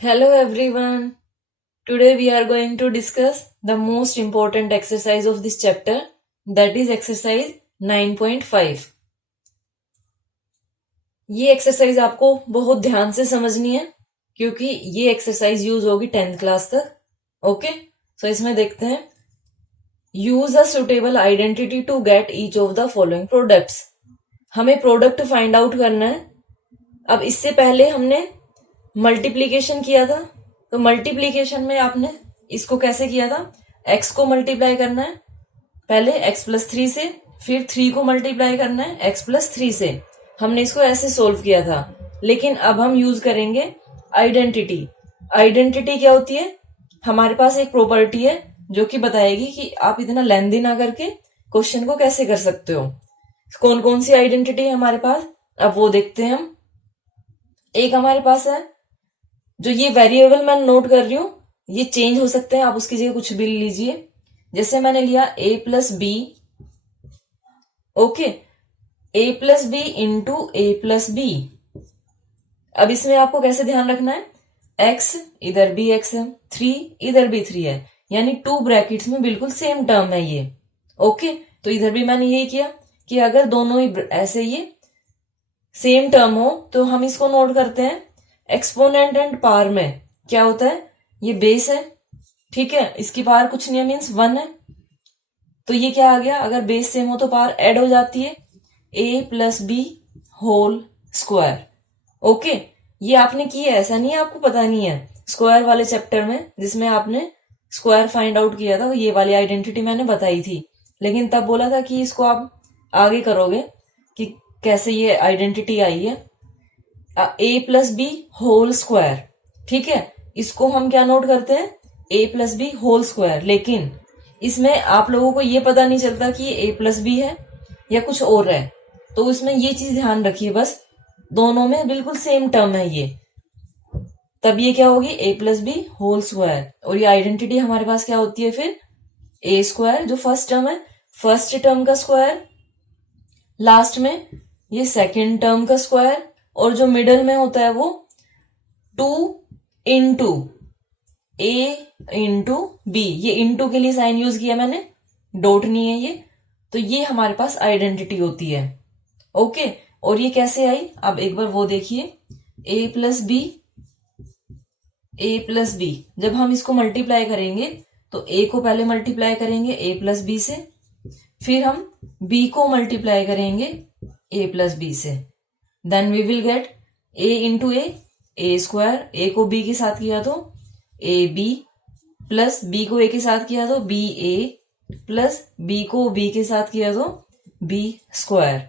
Hello everyone. Today we are going to discuss the most important exercise of this chapter, that is exercise 9.5. ये exercise आपको बहुत ध्यान से समझनी है क्योंकि ये एक्सरसाइज यूज होगी 10th क्लास तक. ओके, सो इसमें देखते हैं. Use a suitable identity to get each of the following products. हमें प्रोडक्ट फाइंड आउट करना है. अब इससे पहले हमने मल्टीप्लीकेशन किया था, तो मल्टीप्लीकेशन में आपने इसको कैसे किया था, x को मल्टीप्लाई करना है पहले x+3 से, फिर 3 को मल्टीप्लाई करना है x+3 से. हमने इसको ऐसे सोल्व किया था. लेकिन अब हम यूज करेंगे आइडेंटिटी. आइडेंटिटी क्या होती है? हमारे पास एक प्रॉपर्टी है जो कि बताएगी कि आप इतना लेंथी ना करके क्वेश्चन को कैसे कर सकते हो. कौन कौन सी आइडेंटिटी है हमारे पास, अब वो देखते हैं हम. एक हमारे पास है, जो ये वेरिएबल मैं नोट कर रही हूं, ये चेंज हो सकते हैं, आप उसकी जगह कुछ भी लीजिए. जैसे मैंने लिया a+b. Okay, a+b into a+b. अब इसमें आपको कैसे ध्यान रखना है, x इधर भी x है, 3 इधर भी 3 है, यानी 2 ब्रैकेट्स में बिल्कुल सेम टर्म है ये. ओके, तो इधर भी मैंने यही किया कि अगर दोनों ही ऐसे ये सेम टर्म हो तो हम इसको नोट करते हैं. एक्सपोनेंट एंड पावर में क्या होता है, ये बेस है, ठीक है, इसकी पावर कुछ नहीं है, मीन्स 1 है. तो ये क्या आ गया, अगर बेस सेम हो तो पावर ऐड हो जाती है, a+b होल स्क्वायर. ओके, ये आपने की है, ऐसा नहीं है आपको पता नहीं है. स्क्वायर वाले चैप्टर में जिसमें आपने स्क्वायर फाइंड आउट किया था, ये वाली आइडेंटिटी मैंने बताई थी. लेकिन तब बोला था कि इसको आप आगे करोगे कि कैसे ये आइडेंटिटी आई है. a+b होल स्क्वायर, ठीक है, इसको हम क्या नोट करते हैं, a+b होल स्क्वायर. लेकिन इसमें आप लोगों को ये पता नहीं चलता कि ये a+b है या कुछ और है. तो इसमें ये चीज ध्यान रखिए, बस दोनों में बिल्कुल सेम टर्म है ये, तब ये क्या होगी, a+b होल स्क्वायर. और ये आइडेंटिटी हमारे पास क्या होती है फिर, a² जो फर्स्ट टर्म है, फर्स्ट टर्म का स्क्वायर, लास्ट में ये सेकेंड टर्म का स्क्वायर, और जो मिडल में होता है वो 2 इंटू a इंटू b. ये इंटू के लिए साइन यूज किया मैंने, डॉट नहीं है ये. तो ये हमारे पास आइडेंटिटी होती है. ओके, और ये कैसे आई, अब एक बार वो देखिए. a+b जब हम इसको मल्टीप्लाई करेंगे तो a को पहले मल्टीप्लाई करेंगे a+b से, फिर हम b को मल्टीप्लाई करेंगे a+b से. Then we will get a into a square. a को b के साथ किया तो ab, प्लस b को a के साथ किया तो ba, प्लस b को b के साथ किया तो b स्क्वायर.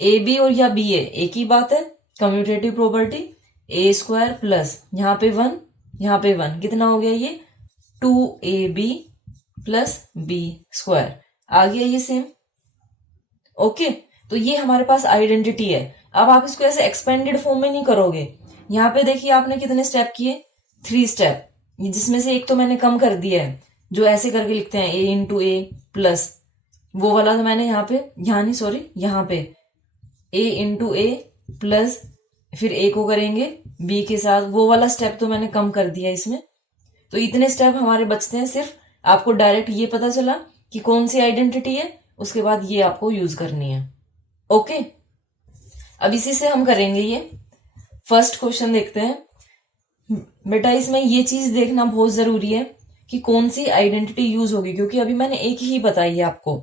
ab और या ba एक ही बात है, कम्यूटेटिव प्रॉपर्टी. a² प्लस यहाँ पे 1, यहाँ पे 1, कितना हो गया ये, 2ab प्लस b स्क्वायर. आ गया ये सेम. ओके, तो ये हमारे पास आइडेंटिटी है. अब आप इसको ऐसे एक्सपेंडेड फॉर्म में नहीं करोगे. यहाँ पे देखिए आपने कितने स्टेप किए, 3 स्टेप, जिसमें से एक तो मैंने कम कर दिया है, जो ऐसे करके लिखते हैं a इंटू a प्लस, वो वाला तो मैंने यहाँ पे, यहाँ नहीं सॉरी, यहाँ पे a इंटू a प्लस, फिर a को करेंगे b के साथ, वो वाला स्टेप तो मैंने कम कर दिया इसमें. तो इतने स्टेप हमारे बचते हैं. सिर्फ आपको डायरेक्ट ये पता चला कि कौन सी आइडेंटिटी है, उसके बाद ये आपको यूज करनी है. ओके, अब इसी से हम करेंगे ये फर्स्ट क्वेश्चन. देखते हैं बेटा, इसमें ये चीज देखना बहुत जरूरी है कि कौन सी आइडेंटिटी यूज होगी, क्योंकि अभी मैंने एक ही बताई है आपको.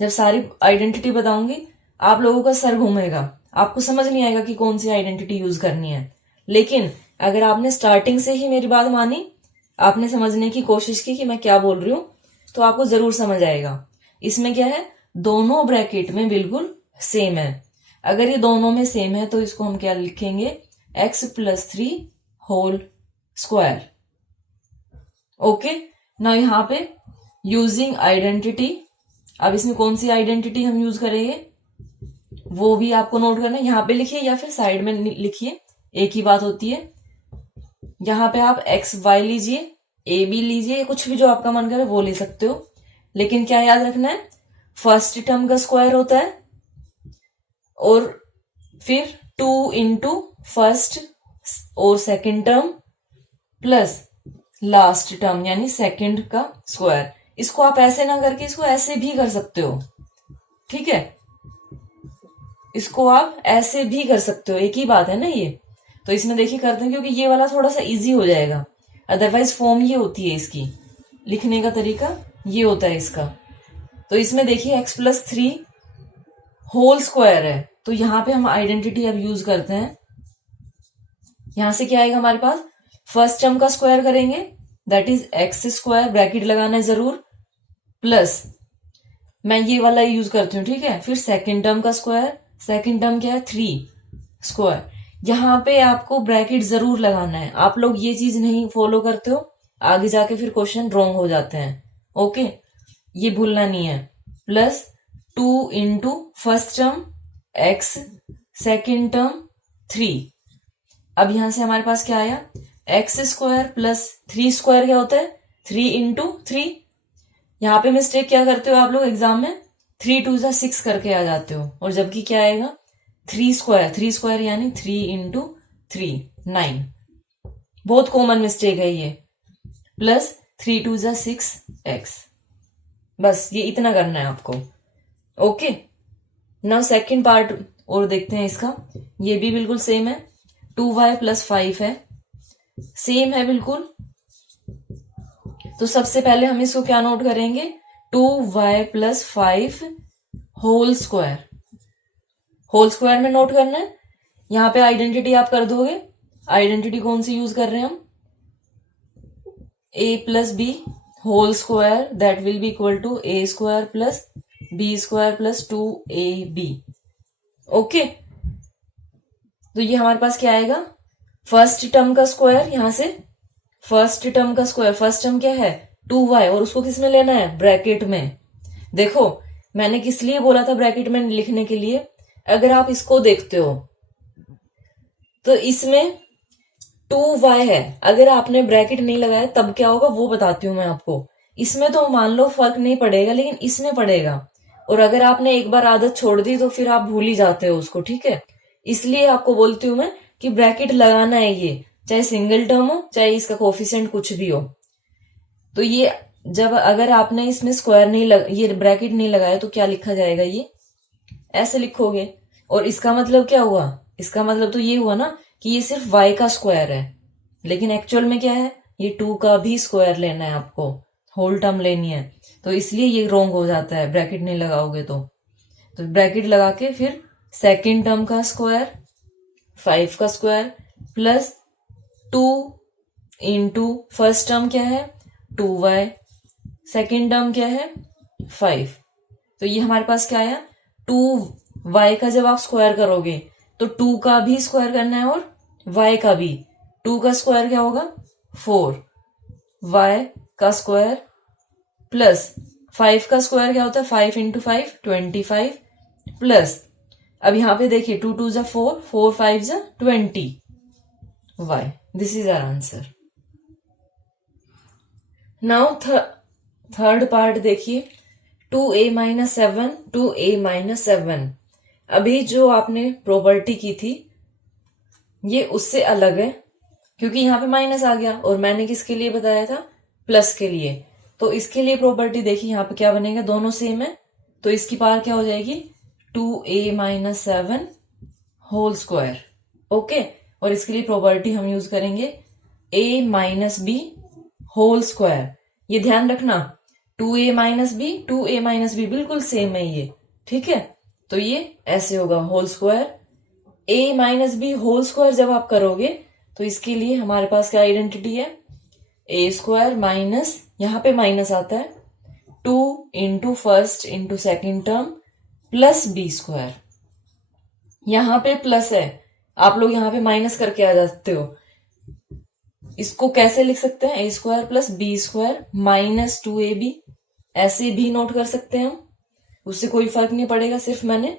जब सारी आइडेंटिटी बताऊंगी आप लोगों का सर घूमेगा, आपको समझ नहीं आएगा कि कौन सी आइडेंटिटी यूज करनी है. लेकिन अगर आपने स्टार्टिंग से ही मेरी बात मानी, आपने समझने की कोशिश की कि मैं क्या बोल रही हूं, तो आपको जरूर समझ आएगा. इसमें क्या है, दोनों ब्रैकेट में बिल्कुल सेम है. अगर ये दोनों में सेम है तो इसको हम क्या लिखेंगे, x+3 होल स्क्वायर. ओके, ना यहाँ पे यूजिंग आइडेंटिटी. अब इसमें कौन सी आइडेंटिटी हम यूज करेंगे वो भी आपको नोट करना है. यहाँ पे लिखिए या फिर साइड में लिखिए, एक ही बात होती है. यहाँ पे आप XY लीजिए, AB लीजिए, कुछ भी जो आपका मन करे वो ले सकते हो. लेकिन क्या याद रखना है, फर्स्ट टर्म का स्क्वायर होता है, और फिर 2 इंटू फर्स्ट और second term plus last term यानी सेकंड का स्क्वायर। इसको आप ऐसे ना करके इसको ऐसे भी कर सकते हो, ठीक है, इसको आप ऐसे भी कर सकते हो, एक ही बात है ना ये। तो इसमें देखिए करते हैं, क्योंकि ये वाला थोड़ा सा इजी हो जाएगा, अदरवाइज फॉर्म ये होती है इसकी, लिखने का तरीका ये होता है इसका। तो इसमें देखिए x प्लस 3 होल स्क्वायर है, तो यहां पे हम आइडेंटिटी अब यूज करते हैं। यहां से क्या आएगा हमारे पास, फर्स्ट टर्म का स्क्वायर करेंगे, that is x square, bracket लगाना है जरूर, प्लस मैं ये वाला यूज करती हूँ, ठीक है। फिर सेकंड टर्म का स्क्वायर, सेकंड टर्म क्या है 3 स्क्वायर। यहां पे आपको ब्रैकेट जरूर लगाना है, आप लोग ये चीज नहीं फॉलो करते हो, आगे जाके फिर क्वेश्चन रॉन्ग हो जाते हैं, ओके, ये भूलना नहीं है। Plus 2 into first term x, second term 3। अब यहां से हमारे पास क्या आया, एक्स स्क्वायर प्लस 3 स्क्वायर क्या होता है 3 इंटू 3। यहाँ पे मिस्टेक क्या करते हो आप लोग एग्जाम में, 3 2 जा 6 करके आ जाते हो, और जबकि क्या आएगा 3 स्क्वायर, 3 स्क्वायर यानी 3 इंटू 3 9। बहुत कॉमन मिस्टेक है ये। प्लस 3 2 जा 6 x, बस ये इतना करना है आपको, ओके। नाउ सेकेंड पार्ट और देखते हैं इसका, ये भी बिल्कुल सेम है, 2y प्लस 5 है, सेम है बिल्कुल। तो सबसे पहले हम इसको क्या नोट करेंगे, 2y plus 5 whole square, whole square में नोट करना है। यहां पे आइडेंटिटी आप कर दोगे, आइडेंटिटी कौन सी यूज कर रहे हैं हम, a plus B whole square, that will be equal to a square plus b square plus 2ab, okay. तो ये हमारे पास क्या आएगा, फर्स्ट टर्म का स्क्वायर, यहां से फर्स्ट टर्म का स्क्वायर, फर्स्ट टर्म क्या है 2y, और उसको किस में लेना है, ब्रैकेट में। देखो मैंने किस लिए बोला था ब्रैकेट में लिखने के लिए, अगर आप इसको देखते हो तो इसमें 2y है, अगर आपने ब्रैकेट नहीं लगाया तब क्या होगा वो बताती हूं मैं आपको। इसमें तो मान लो फर्क नहीं पड़ेगा, लेकिन इसमें पड़ेगा, और अगर आपने एक बार आदत छोड़ दी तो फिर आप भूल ही जाते हो उसको, ठीक है। इसलिए आपको बोलती हूं मैं कि ब्रैकेट लगाना है, ये चाहे सिंगल टर्म हो चाहे इसका कोफिशिएंट कुछ भी हो। तो ये जब अगर आपने इसमें स्क्वायर नहीं ये ब्रैकेट नहीं लगाया तो क्या लिखा जाएगा, ये ऐसे लिखोगे। और इसका मतलब क्या हुआ, इसका मतलब तो ये हुआ ना कि ये सिर्फ y का स्क्वायर है, लेकिन एक्चुअल में क्या है, ये 2 का भी स्क्वायर लेना है आपको, होल टर्म लेनी है, तो इसलिए ये रॉन्ग हो जाता है ब्रैकेट नहीं लगाओगे तो ब्रैकेट लगा के फिर सेकेंड टर्म का स्क्वायर 5 का square plus 2 into first term क्या है 2y, सेकेंड टर्म क्या है 5। तो ये हमारे पास क्या आया, 2y का जब आप स्क्वायर करोगे तो 2 का भी स्क्वायर करना है और y का भी, 2 का स्क्वायर क्या होगा 4, y का स्क्वायर प्लस 5 का स्क्वायर क्या होता है 5 इंटू 5 25, प्लस अब यहां पे देखिए 2 2 जा 4, 4 5 जा 20, y, this is our answer. Now third part देखिए, 2a माइनस 7, 2a माइनस 7। अभी जो आपने प्रॉपर्टी की थी ये उससे अलग है, क्योंकि यहां पे माइनस आ गया और मैंने किसके लिए बताया था, प्लस के लिए। तो इसके लिए प्रॉपर्टी देखिए यहाँ पे क्या बनेगा, दोनों सेम है, तो इसकी पावर क्या हो जाएगी 2a minus 7 whole square, okay. और इसके लिए प्रॉपर्टी हम यूज करेंगे a minus B whole square. ये ध्यान रखना 2a minus B, 2a minus B बिल्कुल सेम है ये, ठीक है। तो ये ऐसे होगा whole square, a minus B whole square जब आप करोगे तो इसके लिए हमारे पास क्या आइडेंटिटी है, a स्क्वायर माइनस, यहां पे माइनस आता है 2 into first into second term plus b square. यहां पे प्लस है, आप लोग यहां पे माइनस करके आ जाते हो, इसको कैसे लिख सकते हैं, a square plus b square minus 2ab, ऐसे भी नोट कर सकते हैं हम, उससे कोई फर्क नहीं पड़ेगा, सिर्फ मैंने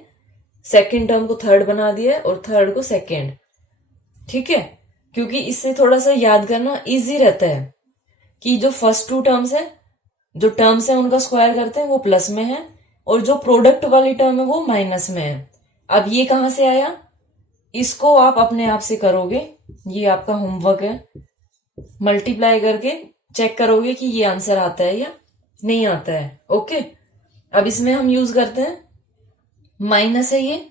सेकेंड टर्म को थर्ड बना दिया है और थर्ड को सेकेंड, ठीक है। क्योंकि इससे थोड़ा सा याद करना इजी रहता है कि जो फर्स्ट 2 टर्म्स है, जो टर्म्स है उनका स्क्वायर करते हैं वो प्लस में है, और जो प्रोडक्ट वाली टर्म है वो माइनस में है। अब ये कहां से आया, इसको आप अपने आप से करोगे, ये आपका होमवर्क है, मल्टीप्लाई करके चेक करोगे कि ये आंसर आता है या नहीं आता है। ओके, अब इसमें हम यूज करते हैं माइनस है ये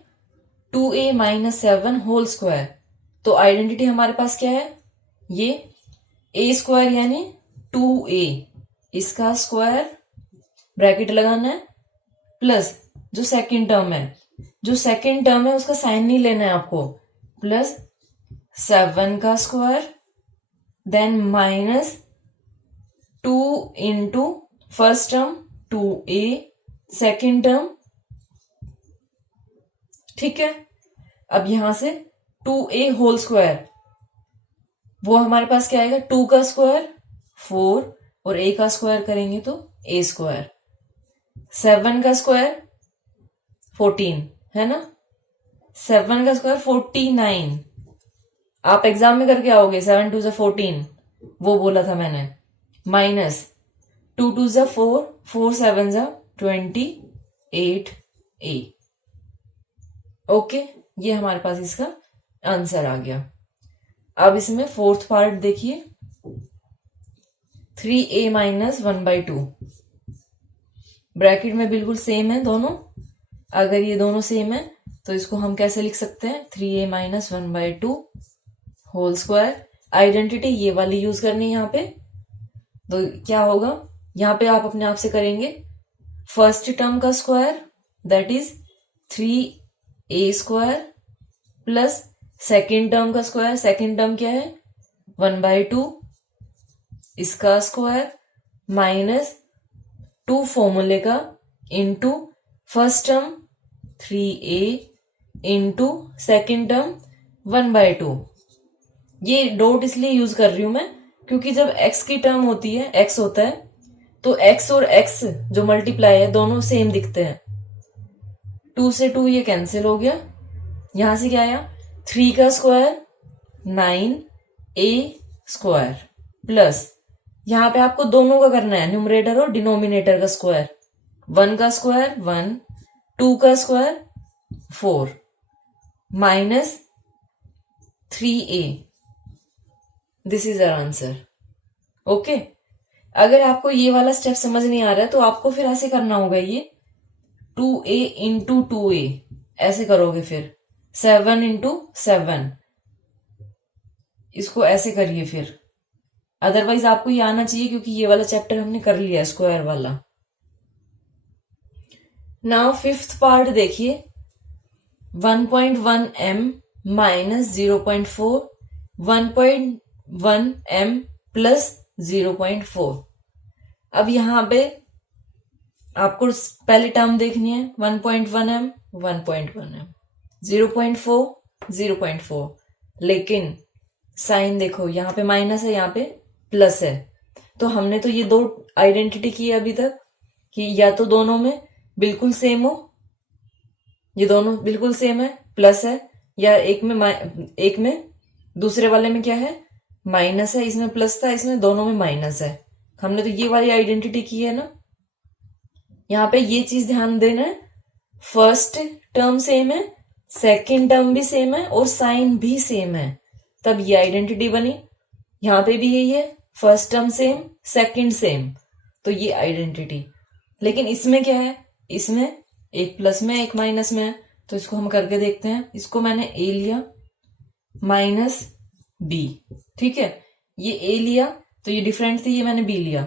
2a माइनस 7 होल स्क्वायर। तो आइडेंटिटी हमारे पास क्या है, ये a स्क्वायर यानी 2a, इसका स्क्वायर ब्रैकेट लगाना है, प्लस जो सेकंड टर्म है उसका साइन नहीं लेना है आपको, प्लस 7 का square, then minus 2 into first term 2a, second term, ठीक है। अब यहां से 2a होल स्क्वायर, वो हमारे पास क्या आएगा, 2 का स्क्वायर 4 और a का स्क्वायर करेंगे तो a स्क्वायर, 7 का स्क्वायर 14 है ना, 7 का स्क्वायर 49। आप एग्जाम में करके आओगे 7 2 14, वो बोला था मैंने, माइनस 2 2 4, 4 7 28a। ओके, ये हमारे पास इसका आंसर आ गया। अब इसमें फोर्थ पार्ट देखिए, 3a माइनस 1/2, ब्रैकेट में बिल्कुल सेम है दोनों। अगर ये दोनों सेम है तो इसको हम कैसे लिख सकते हैं, 3a minus 1/2 whole square. Identity ये वाली यूज करनी है यहाँ पे, तो क्या होगा, यहाँ पे आप अपने आप से करेंगे फर्स्ट टर्म का square that is 3a square, plus second term का स्क्वायर, सेकेंड टर्म क्या है 1/2, इसका स्क्वायर, माइनस 2 फॉर्मूले का, into first term 3a into second term 1/2। ये डॉट इसलिए यूज कर रही हूं मैं क्योंकि जब x की टर्म होती है, x होता है, तो x और x जो मल्टीप्लाई है दोनों सेम दिखते हैं। 2 से 2 ये कैंसिल हो गया, यहां से क्या आया 3 का स्क्वायर 9a स्क्वायर, प्लस यहां पे आपको दोनों का करना है, न्यूमरेटर और डिनोमिनेटर का स्क्वायर, 1 का स्क्वायर 1, 2 का square 4, minus 3a। This is our answer. Okay, अगर आपको ये वाला स्टेप समझ नहीं आ रहा है तो आपको फिर ऐसे करना होगा, ये 2a इंटू 2a ऐसे करोगे, फिर 7 इंटू 7, इसको ऐसे करिए फिर। अदरवाइज आपको ये आना चाहिए क्योंकि ये वाला चैप्टर हमने कर लिया स्क्वायर वाला। नाउ फिफ्थ पार्ट देखिए, 1.1 m माइनस 0.4, 1.1 m प्लस 0.4। अब यहां पे आपको पहले टर्म देखनी है, 1.1 m 1.1 m, 0.4 0.4, लेकिन साइन देखो यहाँ पे माइनस है, यहाँ पे प्लस है। तो हमने तो ये दो आइडेंटिटी की है अभी तक कि या तो दोनों में बिल्कुल सेम हो, ये दोनों बिल्कुल सेम है प्लस है, या एक में दूसरे वाले में क्या है माइनस है, इसमें प्लस था, इसमें दोनों में माइनस है। हमने तो ये वाली आइडेंटिटी की है ना। यहाँ पे ये चीज ध्यान देना है, फर्स्ट टर्म सेम है, सेकंड टर्म भी सेम है और साइन भी सेम है, तब ये आइडेंटिटी बनी। यहाँ पे भी यही है, first term same second same, तो ये आइडेंटिटी। लेकिन इसमें क्या है, इसमें एक प्लस में एक माइनस में है, तो इसको हम करके देखते हैं। इसको मैंने a लिया माइनस b, ठीक है, ये a लिया तो ये डिफरेंट थी, ये मैंने b लिया।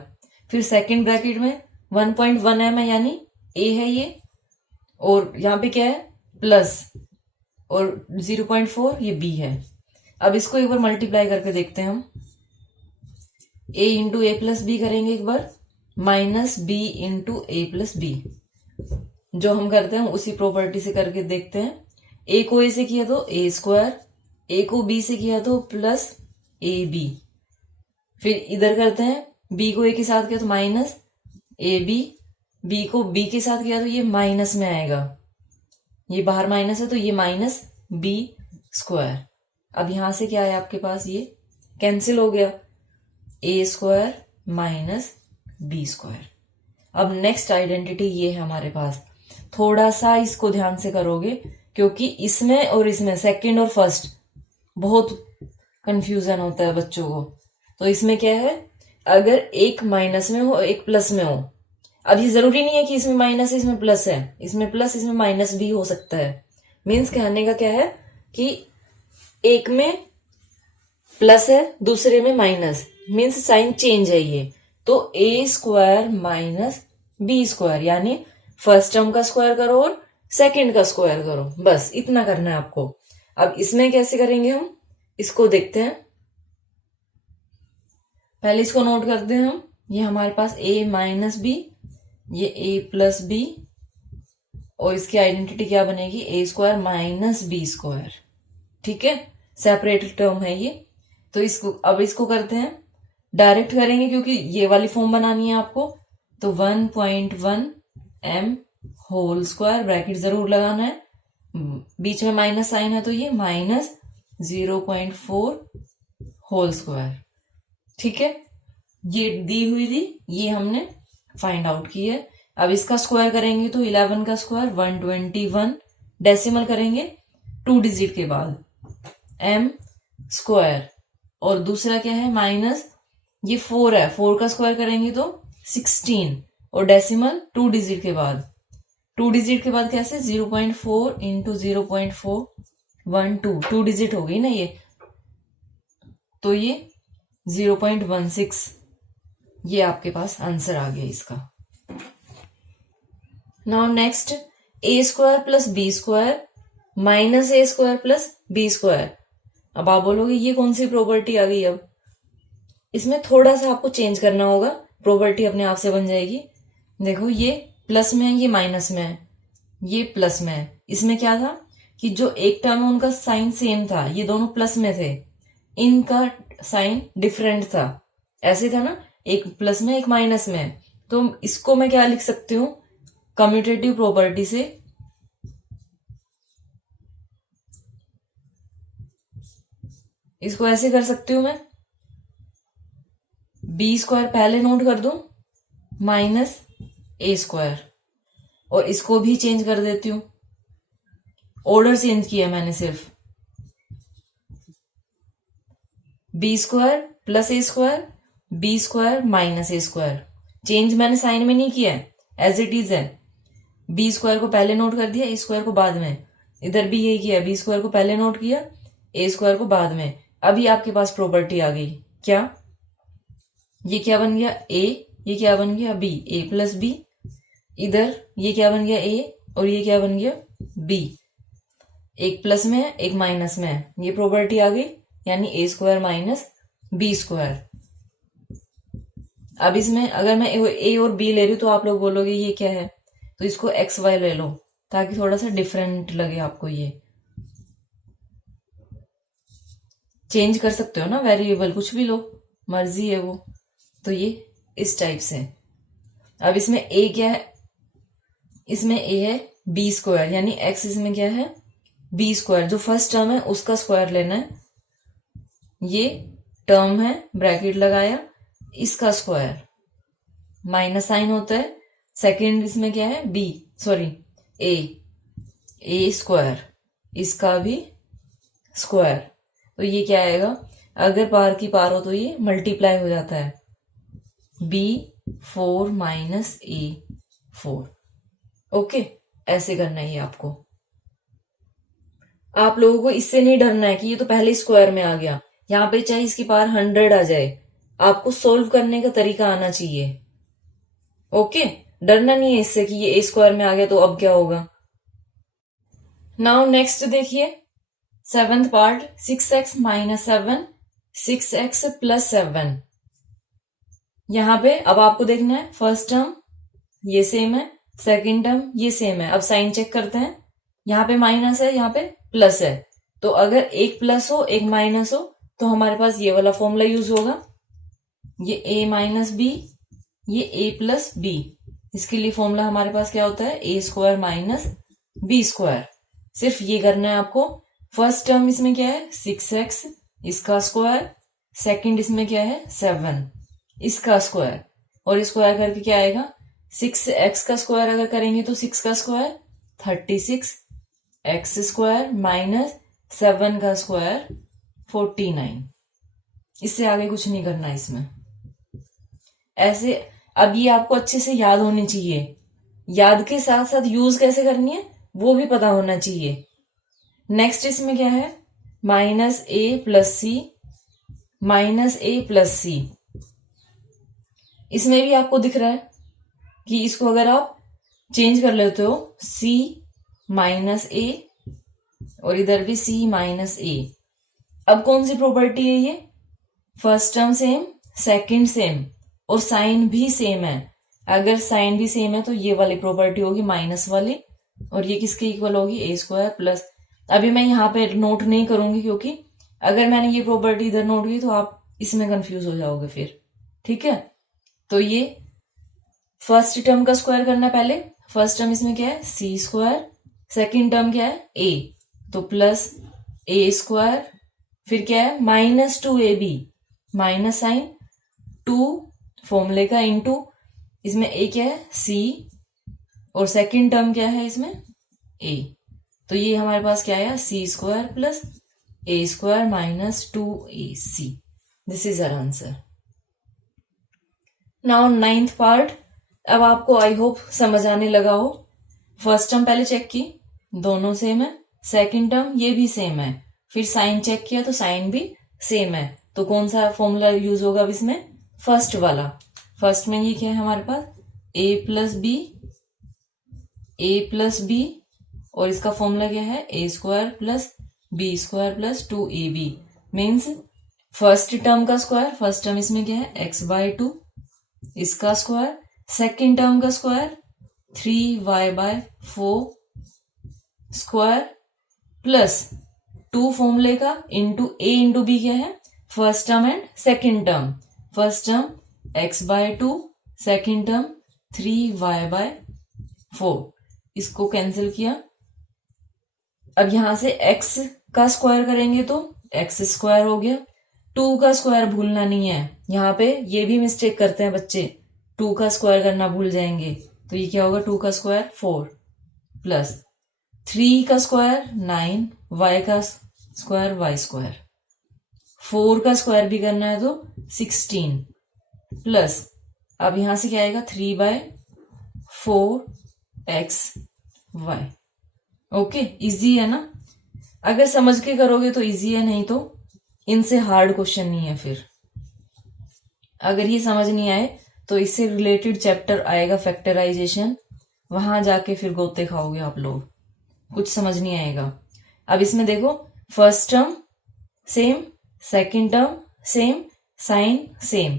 फिर सेकंड ब्रैकेट में 1.1 m है यानी a है ये, और यहाँ पे क्या है प्लस, और 0.4 ये b है। अब इसको एक बार मल्टीप्लाई करके देखते हैं हम, a into A plus B करेंगे एक बार, minus b into A plus B, जो हम करते हैं उसी प्रॉपर्टी से करके देखते हैं। a को a से किया तो a स्क्वायर, a को b से किया तो प्लस ab, फिर इधर करते हैं b को a के साथ किया तो माइनस ab, b को b के साथ किया तो ये माइनस में आएगा, ये बाहर माइनस है तो ये माइनस b स्क्वायर। अब यहां से क्या है आपके पास, ये कैंसिल हो गया, a square minus b square. अब नेक्स्ट आइडेंटिटी ये है हमारे पास, थोड़ा सा इसको ध्यान से करोगे क्योंकि इसमें और इसमें सेकंड और फर्स्ट बहुत कंफ्यूजन होता है बच्चों को, तो इसमें क्या है, अगर एक माइनस में हो एक प्लस में हो, अब ये जरूरी नहीं है कि इसमें माइनस है इसमें प्लस है, इसमें प्लस इसमें माइनस भी हो सकता है। मीन्स कहने का क्या है कि एक में प्लस है दूसरे में माइनस, मीन्स साइन चेंज है ये। तो ए स्क्वायर माइनस बी स्क्वायर, यानी फर्स्ट टर्म का स्क्वायर करो और सेकंड का स्क्वायर करो, बस इतना करना है आपको। अब इसमें कैसे करेंगे हम, इसको देखते हैं। पहले इसको नोट करते हैं हम, ये हमारे पास a माइनस बी, ये a प्लस बी, और इसकी आइडेंटिटी क्या बनेगी, ए स्क्वायर माइनस बी स्क्वायर। ठीक है, सेपरेट टर्म है ये। तो इसको अब इसको करते हैं, डायरेक्ट करेंगे क्योंकि ये वाली फॉर्म बनानी है आपको। तो 1.1 m होल स्क्वायर, ब्रैकेट जरूर लगाना है, बीच में माइनस साइन है तो ये माइनस 0.4 होल स्क्वायर। ठीक है, ये दी हुई थी, ये हमने फाइंड आउट की है। अब इसका स्क्वायर करेंगे तो 11 का स्क्वायर 121, डेसिमल करेंगे 2 डिजिट के बाद m स्क्वायर, और दूसरा क्या है माइनस, ये 4 है, 4 का स्क्वायर करेंगे तो 16, और डेसिमल 2 डिजिट के बाद, 2 डिजिट के बाद कैसे 0.4 इंटू 0.412, 2 डिजिट हो गई ना ये, तो ये 0.16, ये आपके पास आंसर आ गया इसका। Now next, a square plus B square minus a square plus B square. अब आप बोलोगे ये कौन सी प्रॉपर्टी आ गई, अब इसमें थोड़ा सा आपको चेंज करना होगा, प्रॉपर्टी अपने आप से बन जाएगी। देखो ये प्लस में है, ये माइनस में है, ये प्लस में है। इसमें क्या था कि जो एक टर्म है उनका साइन सेम था, ये दोनों प्लस में थे, इनका साइन डिफरेंट था, ऐसे था ना, एक प्लस में एक माइनस में। तो इसको मैं क्या लिख सकती हूँ, कम्यूटेटिव प्रॉपर्टी से इसको ऐसे कर सकती हूं मैं, बी स्क्वायर पहले नोट कर दूं माइनस ए स्क्वायर, और इसको भी चेंज कर देती हूं, ऑर्डर चेंज किया मैंने सिर्फ, B square plus a square, B square minus a square, change मैंने साइन में नहीं किया है, एज इट इज है। बी स्क्वायर को पहले नोट कर दिया, ए स्क्वायर को बाद में, इधर भी यही किया, बी स्क्वायर को पहले नोट किया, ए स्क्वायर को बाद में। अभी आपके पास प्रॉपर्टी आ गई, क्या, ये क्या बन गया ए, ये क्या बन गया बी, ए प्लस बी, इधर ये क्या बन गया ए, और ये क्या बन गया बी, एक प्लस में है एक माइनस में है, ये प्रॉपर्टी आ गई, यानी ए स्क्वायर माइनस बी स्क्वायर। अब इसमें अगर मैं ए और बी ले रही हूं तो आप लोग बोलोगे ये क्या है, तो इसको एक्स वाई ले लो ताकि थोड़ा सा डिफरेंट लगे आपको। ये चेंज कर सकते हो ना, वेरिएबल कुछ भी लो, मर्जी है वो। तो ये इस टाइप से। अब इसमें ए क्या है, इसमें ए है बी स्क्वायर, यानी एक्स इसमें क्या है बी स्क्वायर, जो फर्स्ट टर्म है उसका स्क्वायर लेना है, ये टर्म है ब्रैकेट लगाया, इसका स्क्वायर, माइनस साइन होता है, सेकेंड इसमें क्या है बी, सॉरी ए स्क्वायर, इसका भी स्क्वायर। तो ये क्या आएगा, अगर पार की पार हो तो ये मल्टीप्लाई हो जाता है, बी 4 माइनस ए 4। ओके, ऐसे करना है ये आपको। आप लोगों को इससे नहीं डरना है कि ये तो पहले स्क्वायर में आ गया, यहाँ पे चाहे इसकी पावर 100 आ जाए, आपको सोल्व करने का तरीका आना चाहिए। ओके, डरना नहीं है इससे कि ये ए स्क्वायर में आ गया तो अब क्या होगा। नाउ नेक्स्ट देखिए, 7th part, 6x minus 7, 6x plus 7। यहां पे अब आपको देखना है, फर्स्ट टर्म ये सेम है, सेकेंड टर्म ये सेम है। अब साइन चेक करते हैं, यहाँ पे माइनस है यहाँ पे प्लस है, तो अगर एक प्लस हो एक माइनस हो तो हमारे पास ये वाला फॉर्मूला यूज होगा, ये a माइनस बी, ये a प्लस बी। इसके लिए फॉर्मूला हमारे पास क्या होता है, ए स्क्वायर माइनस बी स्क्वायर। सिर्फ ये करना है आपको। फर्स्ट टर्म इसमें क्या है 6x, इसका स्क्वायर, सेकंड इसमें क्या है 7, इसका स्क्वायर, और स्क्वायर करके क्या आएगा, 6x का स्क्वायर अगर करेंगे तो 6 का स्क्वायर 36, x स्क्वायर माइनस 7 का स्क्वायर 49। इससे आगे कुछ नहीं करना इसमें। ऐसे अब ये आपको अच्छे से याद होनी चाहिए, याद के साथ साथ यूज कैसे करनी है वो भी पता होना चाहिए। नेक्स्ट इसमें क्या है, माइनस ए प्लस सी, माइनस ए प्लस सी। इसमें भी आपको दिख रहा है कि इसको अगर आप चेंज कर लेते हो, सी माइनस ए और इधर भी सी माइनस ए। अब कौन सी प्रॉपर्टी है ये, first term same, second same और साइन भी सेम है। अगर साइन भी सेम है तो ये वाली प्रॉपर्टी होगी माइनस वाली, और ये किसके इक्वल होगी, ए स्क्वायर प्लस। अभी मैं यहाँ पे नोट नहीं करूंगी क्योंकि अगर मैंने ये प्रॉपर्टी इधर नोट की तो आप इसमें कंफ्यूज हो जाओगे फिर, ठीक है। तो ये फर्स्ट टर्म का स्क्वायर करना है पहले। फर्स्ट टर्म इसमें क्या है, सी स्क्वायर, सेकेंड टर्म क्या है, ए, तो प्लस ए स्क्वायर, फिर क्या है माइनस 2ab, माइनस साइन 2 फॉर्मूले का इनटू, इसमें ए क्या है सी और सेकेंड टर्म क्या है इसमें ए, तो ये हमारे पास क्या आया, c square plus a square minus 2ac। This is our answer. Now 9th part. अब आपको आई होप समझ आने लगा हो। फर्स्ट टर्म पहले चेक की, दोनों सेम है, सेकेंड टर्म ये भी सेम है, फिर साइन चेक किया तो साइन भी सेम है, तो कौन सा फॉर्मूला यूज होगा अब इसमें, फर्स्ट वाला। फर्स्ट में ये क्या है हमारे पास, a प्लस बी और इसका फॉर्मूला क्या है, a square plus B square plus 2ab, means first term का स्क्वायर, फर्स्ट टर्म इसमें क्या है x/2, इसका स्क्वायर, सेकेंड टर्म का स्क्वायर 3y/4 स्क्वायर प्लस 2 फॉर्मूले का इंटू a इंटू बी क्या है, first term and second term. First term x/2, second term 3y/4, इसको कैंसिल किया। अब यहां से x का स्क्वायर करेंगे तो x स्क्वायर हो गया, 2 का स्क्वायर भूलना नहीं है, यहाँ पे ये भी मिस्टेक करते हैं बच्चे, 2 का स्क्वायर करना भूल जाएंगे, तो ये क्या होगा, 2 का स्क्वायर 4 प्लस 3 का स्क्वायर 9, y का स्क्वायर y स्क्वायर, 4 का स्क्वायर भी करना है तो 16 प्लस, अब यहां से क्या आएगा 3/4 x/y। ओके, इजी है ना, अगर समझ के करोगे तो इजी है, नहीं तो इनसे हार्ड क्वेश्चन नहीं है। फिर अगर ये समझ नहीं आए तो इससे रिलेटेड चैप्टर आएगा फैक्टराइजेशन, वहां जाके फिर गोते खाओगे आप लोग, कुछ समझ नहीं आएगा। अब इसमें देखो, first term same, second term same, sign same,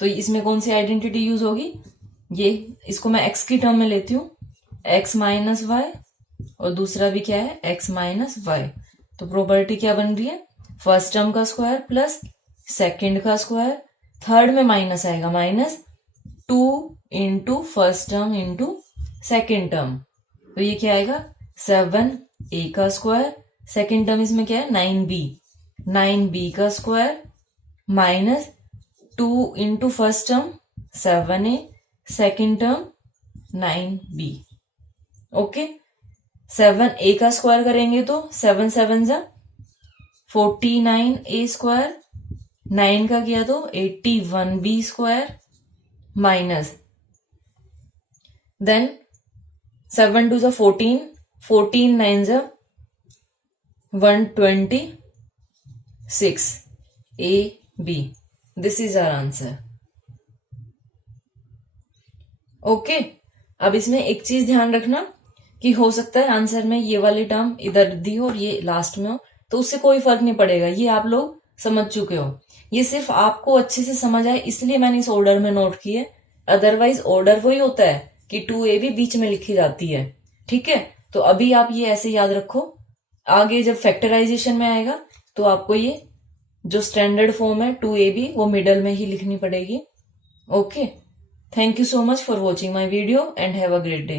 तो इसमें कौन सी आइडेंटिटी यूज होगी, ये इसको मैं x की टर्म में लेती हूँ, x माइनस वाई, और दूसरा भी क्या है x माइनस वाई, तो प्रॉपर्टी क्या बन रही है, फर्स्ट टर्म का स्क्वायर प्लस सेकेंड का स्क्वायर, थर्ड में माइनस आएगा, minus 2 into first term into second term, तो ये क्या आएगा 7a का स्क्वायर, सेकेंड टर्म इसमें क्या है 9b का square minus 2 into first term 7a, second term 9b। Okay, 7a का स्क्वायर करेंगे तो 7 7 जा 49a स्क्वायर, 9 का किया तो 81b स्क्वायर माइनस, देन 7 2 जा 14, 14 9 जा 126 ab। This is our answer. Okay, अब इसमें एक चीज ध्यान रखना कि हो सकता है आंसर में ये वाली टर्म इधर दी हो और ये लास्ट में हो, तो उससे कोई फर्क नहीं पड़ेगा, ये आप लोग समझ चुके हो। ये सिर्फ आपको अच्छे से समझ आए इसलिए मैंने इस ऑर्डर में नोट की है, अदरवाइज ऑर्डर वही होता है कि 2ab बीच में लिखी जाती है, ठीक है। तो अभी आप ये ऐसे याद रखो, आगे जब फैक्टराइजेशन में आएगा तो आपको ये जो स्टैंडर्ड फॉर्म है 2ab वो मिडल में ही लिखनी पड़ेगी। Okay, thank you so much for watching my video and have a great day.